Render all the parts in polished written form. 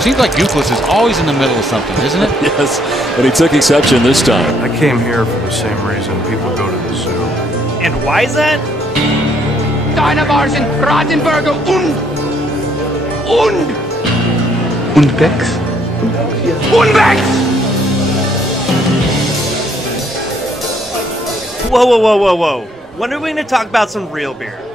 Seems like Youkilis is always in the middle of something, isn't it? Yes, and he took exception this time. I came here for the same reason people go to the zoo. And why is that? Deine Barschen, Bratenburger und Becks. Und Becks! Whoa, whoa, whoa, whoa, whoa. When are we going to talk about some real beer?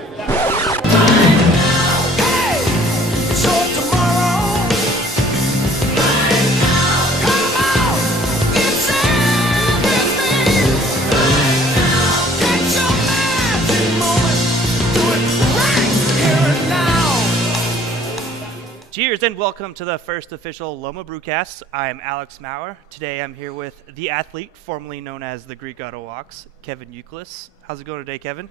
Cheers and welcome to the first official Loma Brewcast. I'm Alex Maurer. Today I'm here with the athlete, formerly known as the Greek Auto Walks, Kevin Youkilis. How's it going today, Kevin?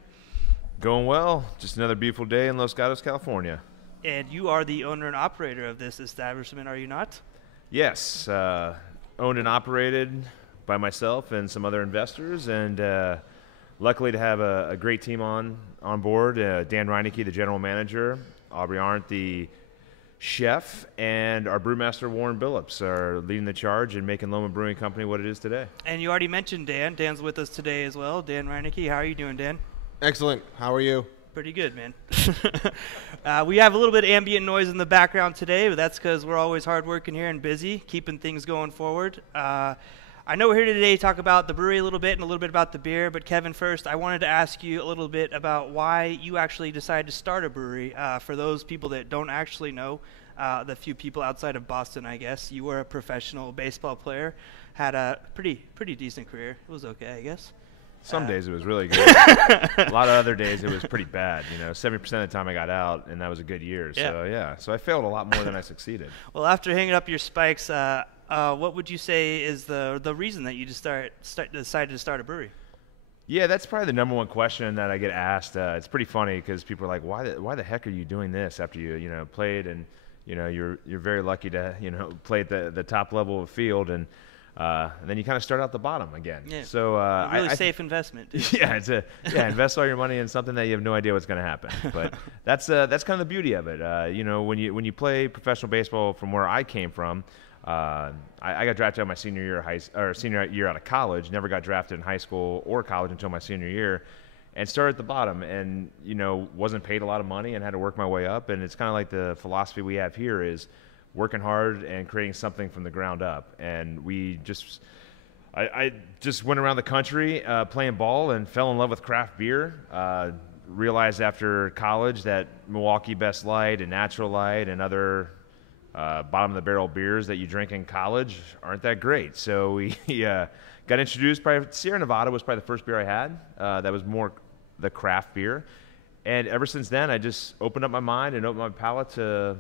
Going well. Just another beautiful day in Los Gatos, California. And you are the owner and operator of this establishment, are you not? Yes. Owned and operated by myself and some other investors, and luckily to have a great team on board. Dan Reineke, the general manager, Aubrey Arndt, the chef, and our brewmaster Warren Billups are leading the charge and making Loma Brewing Company what it is today. And you already mentioned Dan. Dan's with us today as well. Dan Reineke, how are you doing, Dan? Excellent. How are you? Pretty good, man. We have a little bit of ambient noise in the background today, but that's because we're always hardworking here and busy, keeping things going forward. I know we're here today to talk about the brewery a little bit and a little bit about the beer, but Kevin, first, I wanted to ask you a little bit about why you actually decided to start a brewery. For those people that don't actually know, the few people outside of Boston, I guess, you were a professional baseball player, had a pretty decent career. It was okay, I guess. Some days it was really good. A lot of other days it was pretty bad. 70% of the time I got out, and that was a good year. Yeah. So I failed a lot more than I succeeded. Well, after hanging up your spikes, what would you say is the reason that you decided to start a brewery? Yeah, that's probably the number one question that I get asked. It's pretty funny because people are like, "Why the heck are you doing this after you played and you're very lucky to play at the top level of the field and then you kind of start out the bottom again." Yeah. So really safe investment. Too. Yeah, invest all your money in something that you have no idea what's going to happen. But that's kind of the beauty of it. When you play professional baseball from where I came from. I got drafted out my senior year out of college. Never got drafted in high school or college until my senior year, and started at the bottom. And wasn't paid a lot of money and had to work my way up. And it's kind of like the philosophy we have here is working hard and creating something from the ground up. And I just went around the country playing ball and fell in love with craft beer. Realized after college that Milwaukee Best Light and Natural Light and other bottom of the barrel beers that you drink in college aren't that great. So we got introduced. Sierra Nevada was probably the first beer I had that was more the craft beer. And ever since then, I just opened up my mind and opened my palate to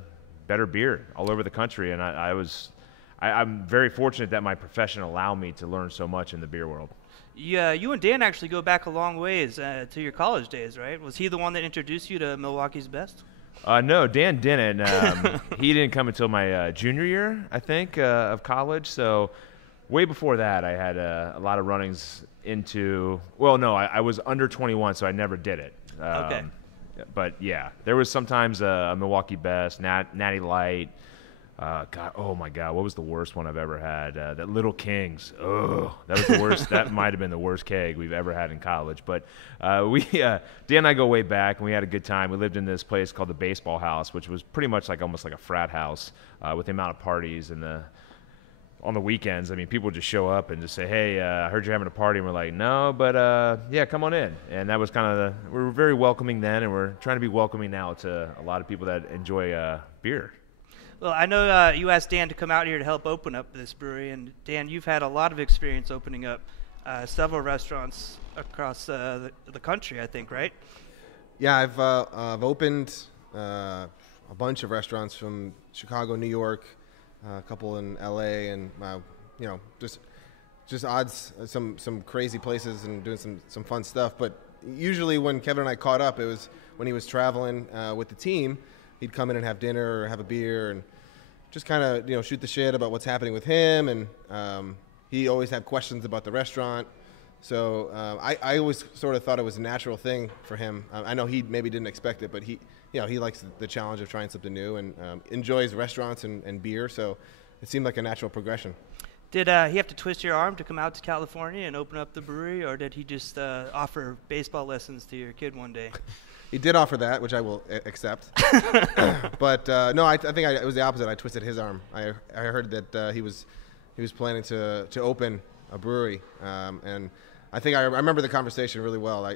better beer all over the country. And I'm very fortunate that my profession allowed me to learn so much in the beer world. Yeah, you and Dan actually go back a long ways to your college days, right? Was he the one that introduced you to Milwaukee's Best? No, Dan didn't. He didn't come until my junior year, I think, of college. So way before that, I had a lot of runnings into – well, no, I was under 21, so I never did it. Okay. But, yeah, there was sometimes a Milwaukee Best, Natty Light. Oh, my God, what was the worst one I've ever had? That Little Kings. Oh, that was the worst. That might have been the worst keg we've ever had in college. But Dan and I go way back, and we had a good time. We lived in this place called the Baseball House, which was pretty much almost like a frat house with the amount of parties and on the weekends. I mean, people would just show up and just say, "Hey, I heard you're having a party," and we're like, "No, but yeah, come on in." And that was kind of we were very welcoming then, and we're trying to be welcoming now to a lot of people that enjoy beer. Well, I know you asked Dan to come out here to help open up this brewery, and Dan, you've had a lot of experience opening up several restaurants across the country, I think, right? Yeah, I've opened a bunch of restaurants from Chicago, New York, a couple in LA, and just odds, some crazy places and doing some fun stuff. But usually when Kevin and I caught up, it was when he was traveling with the team. He'd come in and have dinner or have a beer and just kind of shoot the shit about what's happening with him. And he always had questions about the restaurant. So I always sort of thought it was a natural thing for him. I know he maybe didn't expect it, but he he likes the challenge of trying something new and enjoys restaurants and beer. So it seemed like a natural progression. Did he have to twist your arm to come out to California and open up the brewery, or did he just offer baseball lessons to your kid one day? He did offer that, which I will accept. But no, I think it was the opposite. I twisted his arm. I heard that he was planning to open a brewery, and I think I remember the conversation really well.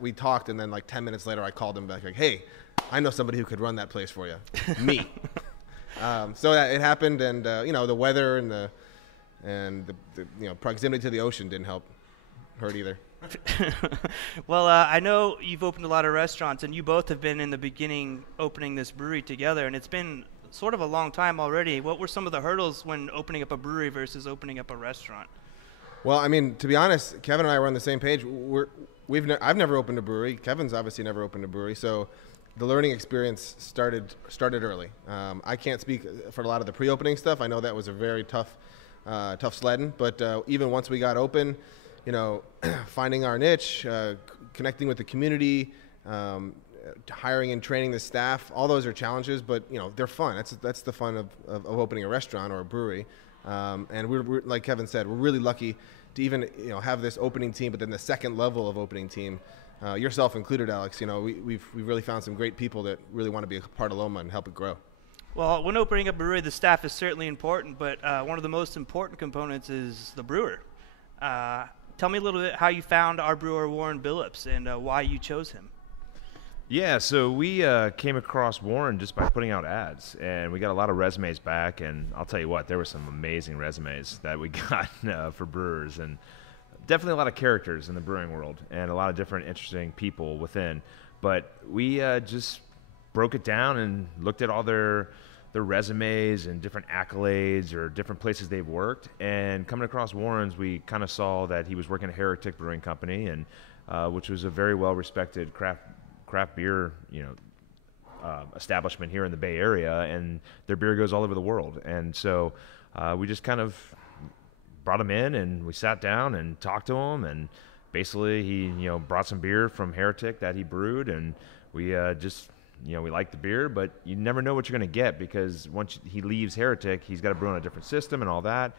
We talked, and then like 10 minutes later, I called him back like, "Hey, I know somebody who could run that place for you, me." So it happened, and the weather and the proximity to the ocean didn't hurt either. Well, I know you've opened a lot of restaurants, and you both have been in the beginning opening this brewery together, and it's been sort of a long time already. What were some of the hurdles when opening up a brewery versus opening up a restaurant? Well, I mean, to be honest, Kevin and I were on the same page. I've never opened a brewery. Kevin's obviously never opened a brewery, so the learning experience started early. I can't speak for a lot of the pre-opening stuff. I know that was a very tough sledding, but even once we got open, finding our niche, connecting with the community, hiring and training the staff, all those are challenges, but they're fun. That's the fun of opening a restaurant or a brewery. And we're like Kevin said, we're really lucky to even have this opening team, but then the second level of opening team, yourself included, Alex. We've really found some great people that really want to be a part of Loma and help it grow. Well, when opening up a brewery, the staff is certainly important, but one of the most important components is the brewer. Tell me a little bit how you found our brewer, Warren Billups, and why you chose him. Yeah, so we came across Warren just by putting out ads, and we got a lot of resumes back, and I'll tell you what, there were some amazing resumes that we got for brewers, and definitely a lot of characters in the brewing world, and a lot of different interesting people within. But we just broke it down and looked at all their resumes and different accolades or different places they've worked, and coming across Warren's, we kind of saw that he was working at Heretic Brewing Company, and which was a very well-respected craft beer, establishment here in the Bay Area, and their beer goes all over the world. And so we just kind of brought him in, and we sat down and talked to him, and basically he, brought some beer from Heretic that he brewed, and we we liked the beer, but you never know what you're going to get, because once he leaves Heretic, he's got to brew on a different system and all that.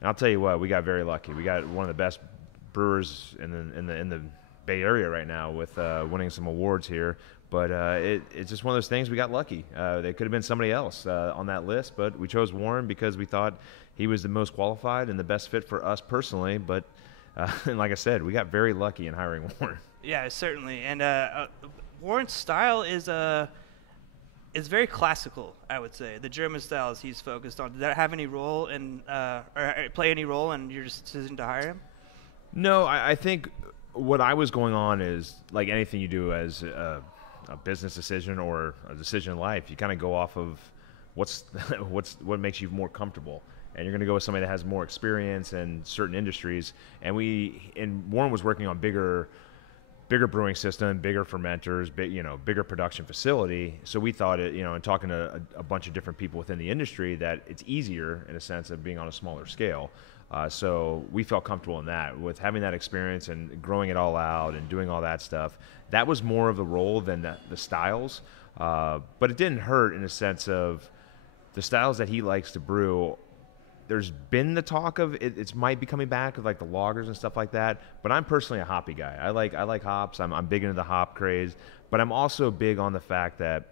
And I'll tell you what, we got very lucky. We got one of the best brewers in the Bay Area right now with winning some awards here, but it's just one of those things. We got lucky. They could have been somebody else on that list, but we chose Warren because we thought he was the most qualified and the best fit for us personally. But and like I said, we got very lucky in hiring Warren. Yeah, certainly. And Warren's style is very classical, I would say. The German styles he's focused on. Did that have any role in or play any role in your decision to hire him? No, I think what I was going on is, like anything you do as a business decision or a decision in life, you kind of go off of what makes you more comfortable, and you're going to go with somebody that has more experience in certain industries. And Warren was working on bigger brewing system, bigger fermenters, bigger production facility. So we thought and talking to a bunch of different people within the industry, that it's easier in a sense of being on a smaller scale. So we felt comfortable in that, with having that experience and growing it all out and doing all that stuff. That was more of the role than the styles. But it didn't hurt in a sense of the styles that he likes to brew. There's been the talk of it might be coming back with like the lagers and stuff like that. But I'm personally a hoppy guy. I like hops. I'm big into the hop craze. But I'm also big on the fact that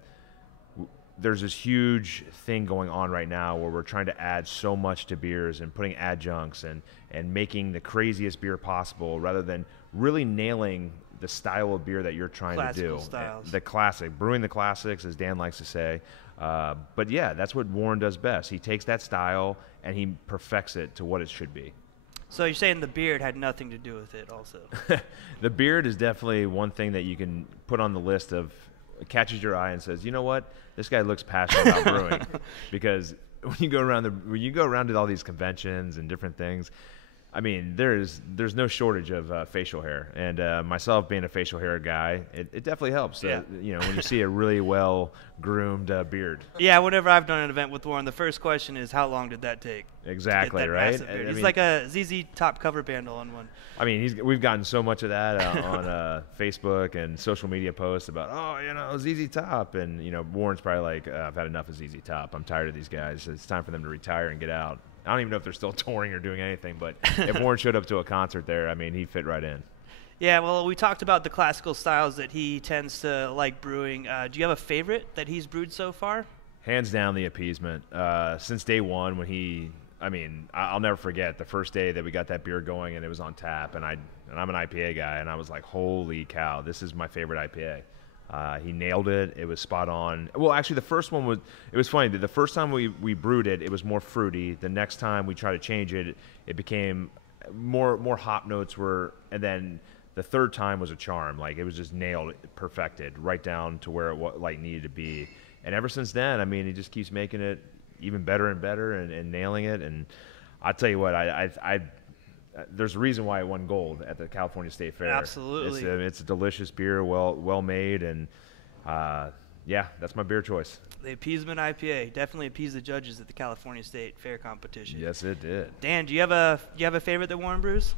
there's this huge thing going on right now where we're trying to add so much to beers and putting adjuncts and making the craziest beer possible, rather than really nailing the style of beer that you're trying to do. Styles. The classic, brewing the classics, as Dan likes to say. But yeah, that's what Warren does best. He takes that style and he perfects it to what it should be. So you're saying the beard had nothing to do with it also? The beard is definitely one thing that you can put on the list of catches your eye and says, you know what, this guy looks passionate about brewing. Because when you go around to all these conventions and different things, I mean, there's no shortage of facial hair, and myself being a facial hair guy, it definitely helps. Yeah. You know, when you see a really well groomed beard. Yeah, whenever I've done an event with Warren, the first question is, how long did that take? Exactly, to get that right? massive beard? I He's mean, like a ZZ Top cover band all in one. I mean, we've gotten so much of that on Facebook and social media posts about, oh, you know, ZZ Top, and you know, Warren's probably like, I've had enough of ZZ Top. I'm tired of these guys. It's time for them to retire and get out. I don't even know if they're still touring or doing anything, but if Warren showed up to a concert there, I mean, he'd fit right in. Yeah, well, we talked about the classical styles that he tends to like brewing. Do you have a favorite that he's brewed so far? Hands down, the appeasement. Since day one, when I'll never forget the first day that we got that beer going and it was on tap, and I'm an IPA guy, and I was like, holy cow, this is my favorite IPA. He nailed it. It was spot on. Well, actually, the first one it was funny. The first time we brewed it, it was more fruity. The next time we tried to change it, it became more hop notes were, and then the third time was a charm. Like, it was just nailed, perfected, right down to where it needed to be. And ever since then, I mean, he just keeps making it even better and better and nailing it. And I'll tell you what, there's a reason why it won gold at the California State Fair. Absolutely. It's a delicious beer, well made, and yeah, that's my beer choice. The Appeasement IPA definitely appeased the judges at the California State Fair competition. Yes, it did. Dan, do you have a favorite that Warren brews?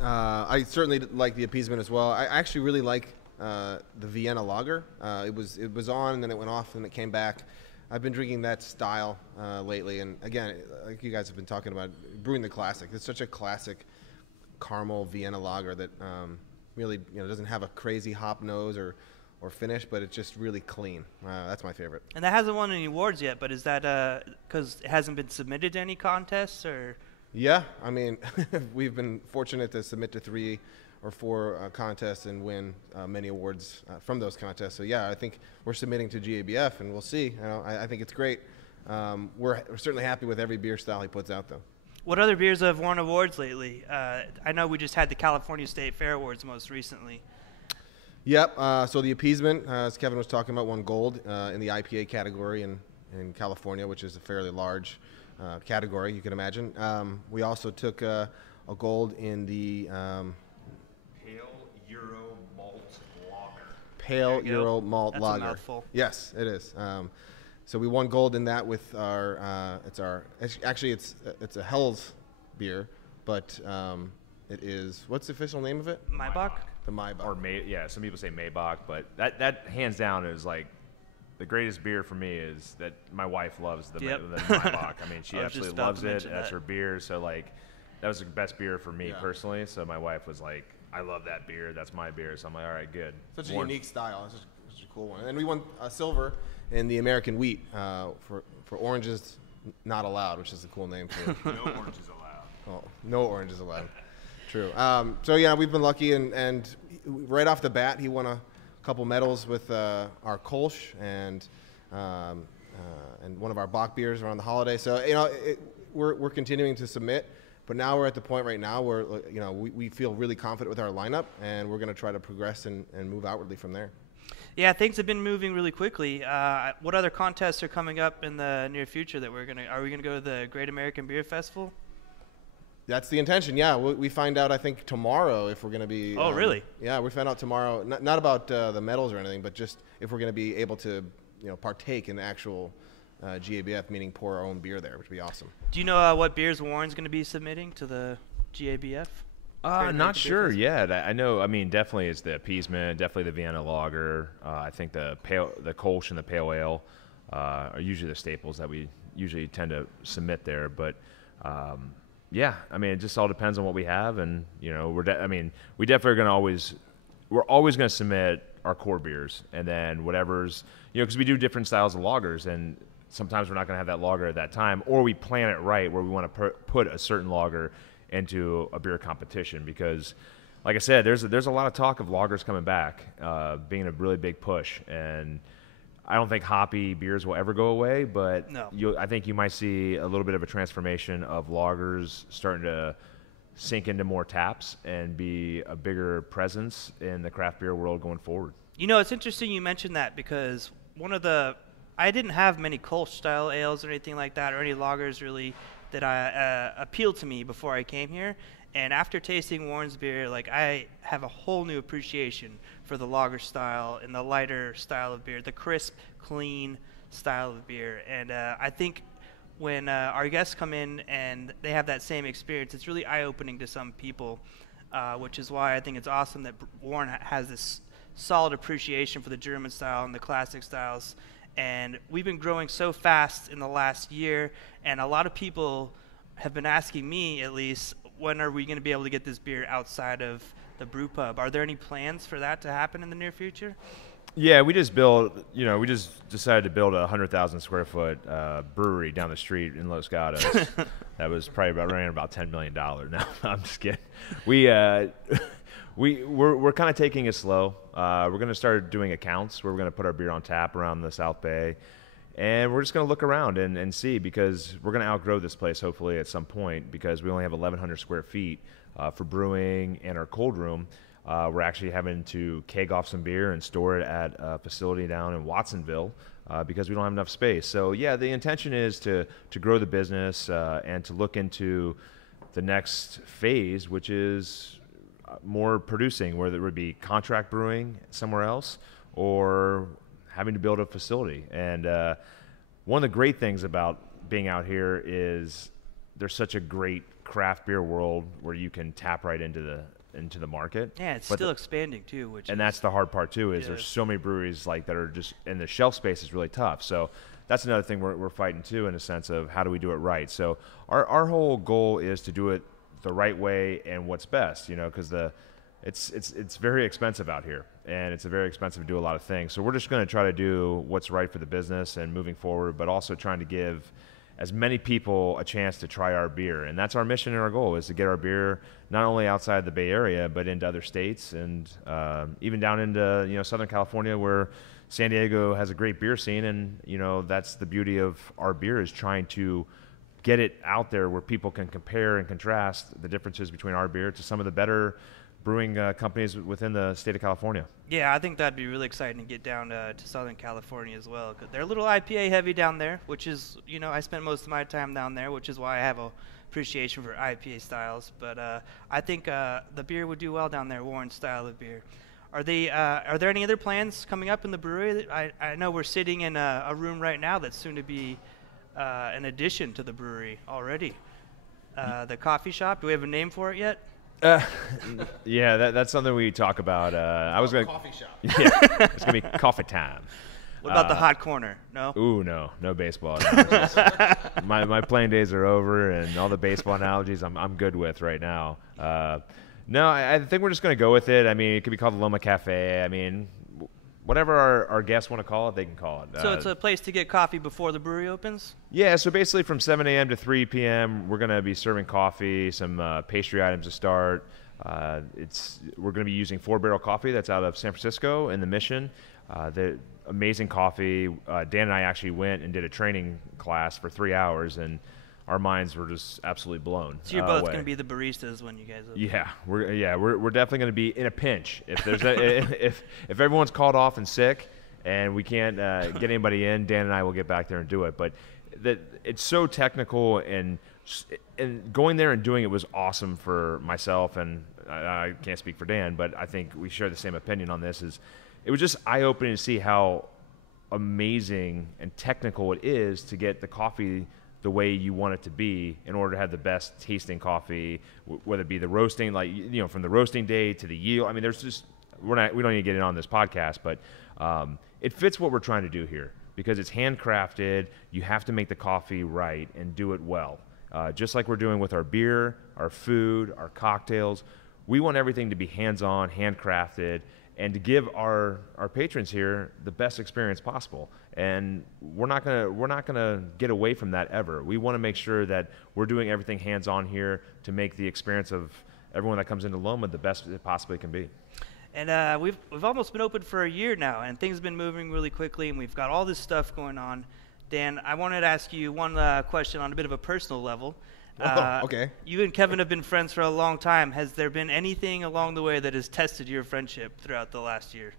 I certainly like the Appeasement as well. I actually really like the Vienna Lager. It was on, and then it went off, and it came back. I've been drinking that style lately, and again, like you guys have been talking about, brewing the classic. It's such a classic caramel Vienna Lager that really doesn't have a crazy hop nose or finish, but it's just really clean. That's my favorite. And that hasn't won any awards yet, but is that because it hasn't been submitted to any contests, or? Yeah, I mean, we've been fortunate to submit to 3 or 4 contests and win many awards from those contests. So yeah, I think we're submitting to GABF, and we'll see. I think it's great. We're certainly happy with every beer style he puts out, though. What other beers have won awards lately? I know we just had the California State Fair Awards most recently. Yep. So the Appeasement, as Kevin was talking about, won gold in the IPA category in California, which is a fairly large category, you can imagine. We also took a gold in the Pale Euro Malt That's Lager. a mouthful. Yes, it is. So we won gold in that with our. It's a Hell's beer, but it is, what's the official name of it? Maybach? The Maybach. Or some people say Maybach, but that hands down is like the greatest beer for me is that my wife loves the Maybach. I mean, she absolutely loves it. That's her beer. So like, that was the best beer for me personally. So my wife was like, I love that beer. That's my beer. So I'm like, all right, good. Such a unique style. It's such a cool one. And then we won silver in the American Wheat for Oranges Not Allowed, which is a cool name for No oranges allowed. Oh, no oranges allowed. True. So yeah, we've been lucky, and right off the bat, he won a couple medals with our Kolsch and one of our Bock beers around the holiday. So we're continuing to submit. But now we're at the point right now where we feel really confident with our lineup, and we're going to try to progress and move outwardly from there. Yeah, things have been moving really quickly. What other contests are coming up in the near future that are we gonna go to the Great American Beer Festival? That's the intention. Yeah, we find out I think tomorrow if we're going to be. Oh, really? Yeah, we find out tomorrow. Not about the medals or anything, but just if we're going to be able to partake in the actual GABF, meaning pour our own beer there, which would be awesome. Do you know what beers Warren's going to be submitting to the GABF? Not sure yet. I know. I mean, definitely it's the Appeasement, definitely the Vienna Lager. I think the Kolsch and the Pale Ale are usually the staples that we usually tend to submit there. But yeah, I mean, it just all depends on what we have, and we definitely are going to we're always going to submit our core beers, and then whatever's because we do different styles of lagers, and sometimes we're not going to have that lager at that time, or we plan it right where we want to put a certain lager into a beer competition, because like I said, there's a lot of talk of lagers coming back, being a really big push, and I don't think hoppy beers will ever go away, but no. I think you might see a little bit of a transformation of lagers starting to sink into more taps and be a bigger presence in the craft beer world going forward. It's interesting you mentioned that, because I didn't have many Kolsch style ales or anything like that, or any lagers really that appealed to me before I came here. And after tasting Warren's beer, like, I have a whole new appreciation for the lager style and the lighter style of beer, the crisp, clean style of beer. And I think when our guests come in and they have that same experience, it's really eye-opening to some people, which is why I think it's awesome that Warren has this solid appreciation for the German style and the classic styles. And we've been growing so fast in the last year, and a lot of people have been asking me, at least, when are we going to be able to get this beer outside of the brew pub? Are there any plans for that to happen in the near future? Yeah, we just decided to build a 100,000 square foot brewery down the street in Los Gatos. That was probably running about $10 million. No, I'm just kidding. We're kind of taking it slow. We're going to start doing accounts where we're going to put our beer on tap around the South Bay. And we're just going to look around and see, because we're going to outgrow this place hopefully at some point, because we only have 1,100 square feet for brewing and our cold room. We're actually having to keg off some beer and store it at a facility down in Watsonville because we don't have enough space. So, yeah, the intention is to grow the business and to look into the next phase, which is more producing, whether it would be contract brewing somewhere else or having to build a facility. And one of the great things about being out here is there's such a great craft beer world where you can tap right into the market. Yeah, it's still expanding too, and that's the hard part too, is there's so many breweries like that are just, and the shelf space is really tough. So that's another thing we're fighting too, in a sense of how do we do it right. So our whole goal is to do it the right way and what's best, because it's very expensive out here, and it's very expensive to do a lot of things. So we're just going to try to do what's right for the business and moving forward, but also trying to give as many people a chance to try our beer. And that's our mission and our goal, is to get our beer not only outside the Bay Area, but into other states and even down into Southern California, where San Diego has a great beer scene. And that's the beauty of our beer, is trying to get it out there where people can compare and contrast the differences between our beer to some of the better brewing companies within the state of California. Yeah, I think that'd be really exciting to get down to Southern California as well, because they're a little IPA heavy down there, which is, I spent most of my time down there, which is why I have a appreciation for IPA styles. But I think the beer would do well down there, Warren's style of beer. Are there any other plans coming up in the brewery? I know we're sitting in a room right now that's soon to be an addition to the brewery already. The coffee shop. Do we have a name for it yet? Yeah, that's something we talk about. I was going coffee shop. Yeah, it's gonna be coffee time. What about the hot corner? No. Ooh, no baseball analogies. my playing days are over, and all the baseball analogies I'm good with right now. No, I think we're just gonna go with it. I mean, it could be called the Loma Cafe. I mean, whatever our guests want to call it, they can call it. So it's a place to get coffee before the brewery opens? Yeah, so basically from 7 a.m. to 3 p.m., we're going to be serving coffee, some pastry items to start. We're going to be using 4-barrel coffee that's out of San Francisco in the Mission. The amazing coffee. Dan and I actually went and did a training class for 3 hours, and our minds were just absolutely blown. So you're both going to be the baristas when you guys open? Yeah, we're definitely going to be in a pinch if there's if everyone's called off and sick and we can't get anybody in. Dan and I will get back there and do it. But it's so technical, and going there and doing it was awesome for myself, and I can't speak for Dan, but I think we share the same opinion on this. It was just eye-opening to see how amazing and technical it is to get the coffee the way you want it to be in order to have the best tasting coffee, whether it be the roasting, from the roasting day to the yield. I mean, there's just we don't need to get it on this podcast, but it fits what we're trying to do here, because it's handcrafted. You have to make the coffee right and do it well, just like we're doing with our beer, our food, our cocktails. We want everything to be hands-on, handcrafted, and to give our patrons here the best experience possible. And we're not gonna get away from that ever. We want to make sure that we're doing everything hands-on here to make the experience of everyone that comes into Loma the best it possibly can be. And we've almost been open for a year now, and things have been moving really quickly, and we've got all this stuff going on. Dan, I wanted to ask you one question on a bit of a personal level. Okay. You and Kevin have been friends for a long time. Has there been anything along the way that has tested your friendship throughout the last year?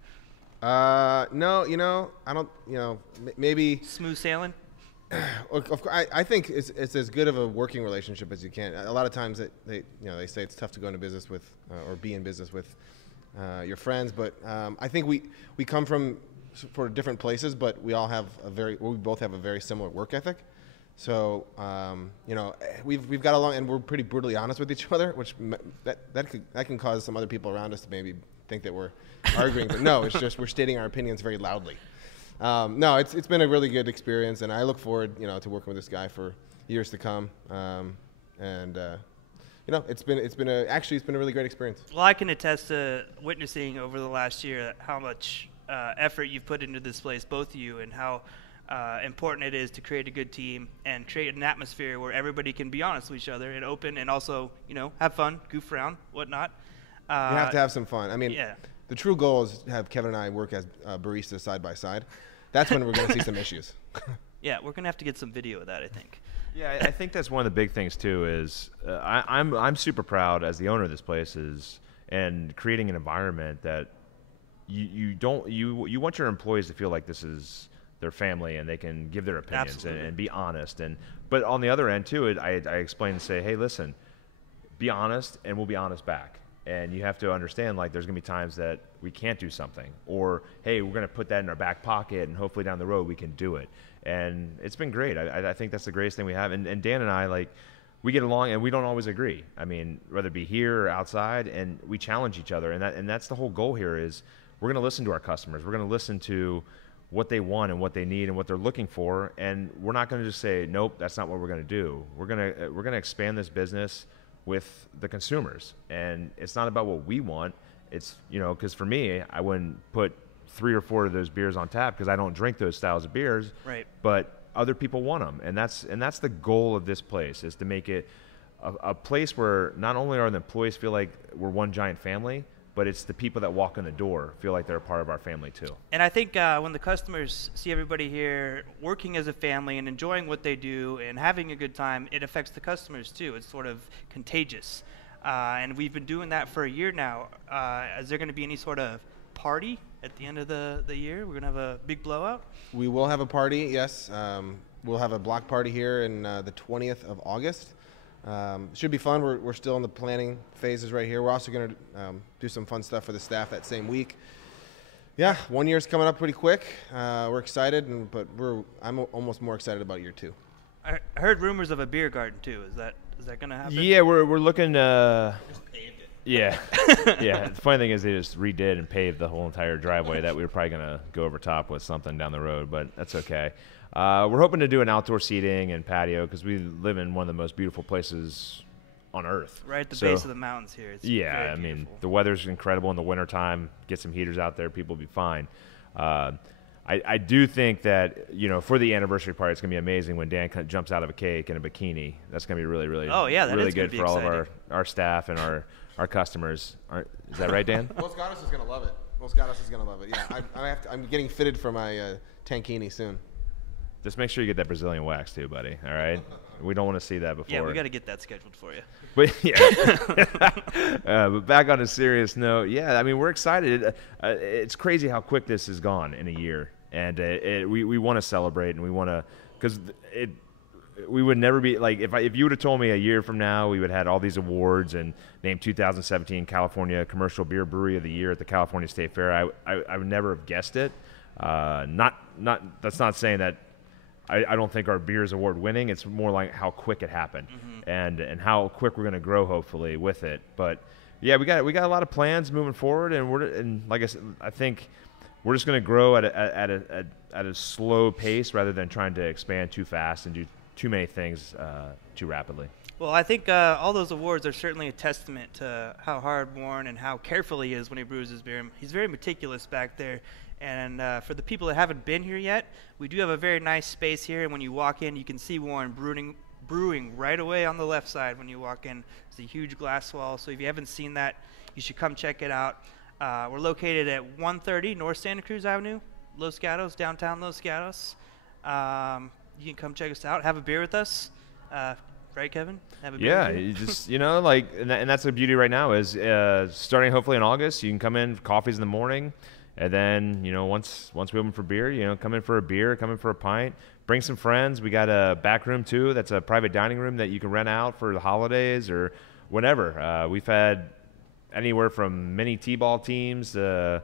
No, I don't, maybe. Smooth sailing? Look, I think it's as good of a working relationship as you can. A lot of times they say it's tough to go into business with or be in business with your friends, but I think we come from for different places, but we both have a very similar work ethic. So we've got along, and we're pretty brutally honest with each other, which that can cause some other people around us to maybe think that we're arguing, but no, it's just we're stating our opinions very loudly. No, it's been a really good experience, and I look forward, to working with this guy for years to come. It's been a really great experience. Well, I can attest to witnessing over the last year how much effort you've put into this place, both of you, and how important it is to create a good team and create an atmosphere where everybody can be honest with each other and open, and also, have fun, goof around, whatnot. You have to have some fun. I mean, yeah. The true goal is to have Kevin and I work as baristas side by side. That's when we're going to see some issues. Yeah, we're going to have to get some video of that, I think. Yeah, I think that's one of the big things too. Is I'm super proud as the owner of this place and creating an environment that you want your employees to feel like this is their family and they can give their opinions and be honest. But on the other end too, I explain and say, hey, listen, be honest and we'll be honest back. And you have to understand, like, there's going to be times that we can't do something. Or, hey, we're going to put that in our back pocket, and hopefully down the road we can do it. And it's been great. I think that's the greatest thing we have. And Dan and I, like, we get along, and we don't always agree. I mean, whether it be here or outside, and we challenge each other. And that's the whole goal here is we're going to listen to our customers. We're going to listen to what they want and what they need and what they're looking for. And we're not going to just say, nope, that's not what we're going to do. We're going to expand this business with the consumers, and it's not about what we want. It's because for me, I wouldn't put 3 or 4 of those beers on tap because I don't drink those styles of beers. Right. But other people want them, and that's the goal of this place, is to make it a place where not only are the employees feel like we're one giant family, but it's the people that walk in the door feel like they're a part of our family too. And I think when the customers see everybody here working as a family and enjoying what they do and having a good time, it affects the customers too. It's sort of contagious. And we've been doing that for a year now. Is there going to be any sort of party at the end of the year? We're going to have a big blowout? We will have a party, yes. We'll have a block party here in the 20th of August. Should be fun. We're still in the planning phases right here. We're also going to do some fun stuff for the staff that same week. Yeah, 1 year's coming up pretty quick. We're excited, but I'm almost more excited about year 2. I heard rumors of a beer garden too. Is that going to happen? Yeah, we're looking. Just paved it. Yeah, yeah. The funny thing is they just redid and paved the whole entire driveway that we were probably going to go over top with something down the road, but that's okay. We're hoping to do an outdoor seating and patio because we live in one of the most beautiful places on Earth. Right at the base of the mountains here. It's I mean, the weather's incredible in the wintertime. Get some heaters out there, people will be fine. I do think that, for the anniversary party, it's going to be amazing when Dan jumps out of a cake in a bikini. That's going to be really, really, really good for all of our staff and our customers. Is that right, Dan? Los Gatos is going to love it. Los Gatos is going to love it. Yeah, I'm getting fitted for my tankini soon. Just make sure you get that Brazilian wax too, buddy. All right, we don't want to see that before. Yeah, we got to get that scheduled for you. But yeah, but back on a serious note, yeah, I mean we're excited. It's crazy how quick this has gone in a year, and we want to celebrate, and we want to because we would never be like if you would have told me a year from now we would have had all these awards and named 2017 California Commercial Beer Brewery of the Year at the California State Fair, I would never have guessed it. That's not saying that. I don't think our beer is award winning. It's more like how quick it happened, and how quick we're going to grow hopefully with it. But yeah, we got a lot of plans moving forward, and like I said, I think we're just going to grow at a slow pace rather than trying to expand too fast and do too many things too rapidly. Well, I think all those awards are certainly a testament to how hard-worn and how careful he is when he brews his beer. He's very meticulous back there. And for the people that haven't been here yet, we do have a very nice space here. And when you walk in, you can see Warren brewing right away on the left side when you walk in. It's a huge glass wall. So if you haven't seen that, you should come check it out. We're located at 130 North Santa Cruz Avenue, Los Gatos, downtown Los Gatos. You can come check us out, have a beer with us. Right, Kevin? Have a beer. Yeah, you just and that's the beauty right now is starting hopefully in August. You can come in, coffees in the morning. And then, once we open for beer, come in for a beer, come in for a pint, bring some friends. We got a back room too. That's a private dining room that you can rent out for the holidays or whatever. We've had anywhere from mini t-ball teams to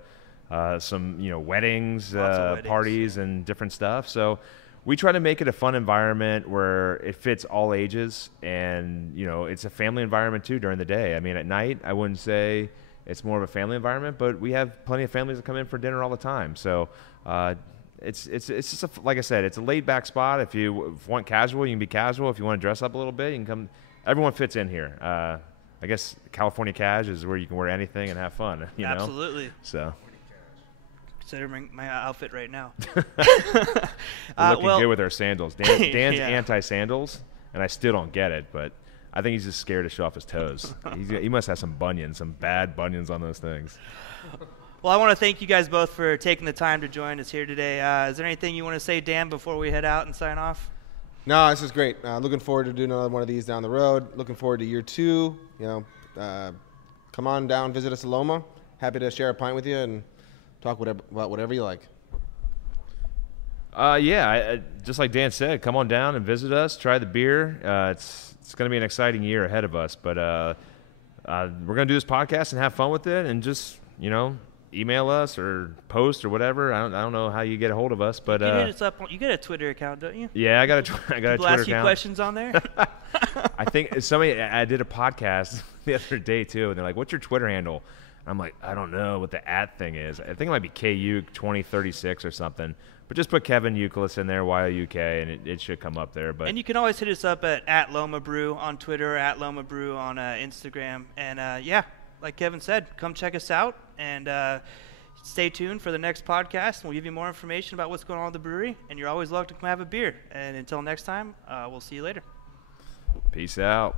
some weddings, parties, and different stuff. So we try to make it a fun environment where it fits all ages, and it's a family environment too during the day. I mean, at night I wouldn't say it's more of a family environment, but we have plenty of families that come in for dinner all the time. So it's just like I said, it's a laid back spot. If you want casual, you can be casual. If you want to dress up a little bit, you can come. Everyone fits in here. I guess California Cash is where you can wear anything and have fun. Absolutely. So. Considering my outfit right now. We're looking good with our sandals. Dan's Yeah. anti-sandals, and I still don't get it, but I think he's just scared to show off his toes. He must have some bunions, some bad bunions on those things. Well, I want to thank you guys both for taking the time to join us here today. Is there anything you want to say, Dan, before we head out and sign off? No, this is great. Looking forward to doing another one of these down the road. Looking forward to year 2. Come on down, visit us at Loma. Happy to share a pint with you and talk about whatever you like. Just like Dan said, come on down and visit us. Try the beer. It's going to be an exciting year ahead of us. But we're going to do this podcast and have fun with it, and just email us or post or whatever. I don't know how you get a hold of us, but you hit us up. You got a Twitter account, don't you? Yeah, I got a Twitter account. People ask you questions on there. I think I did a podcast the other day too, and they're like, "What's your Twitter handle?" I'm like, I don't know what the @ thing is. I think it might be KU2036 or something. But just put Kevin Youkilis in there, YOUK, and it should come up there. But and you can always hit us up at Loma Brew on Twitter, or @Loma Brew on Instagram. And like Kevin said, come check us out and stay tuned for the next podcast. We'll give you more information about what's going on with the brewery. And you're always welcome to come have a beer. And until next time, we'll see you later. Peace out.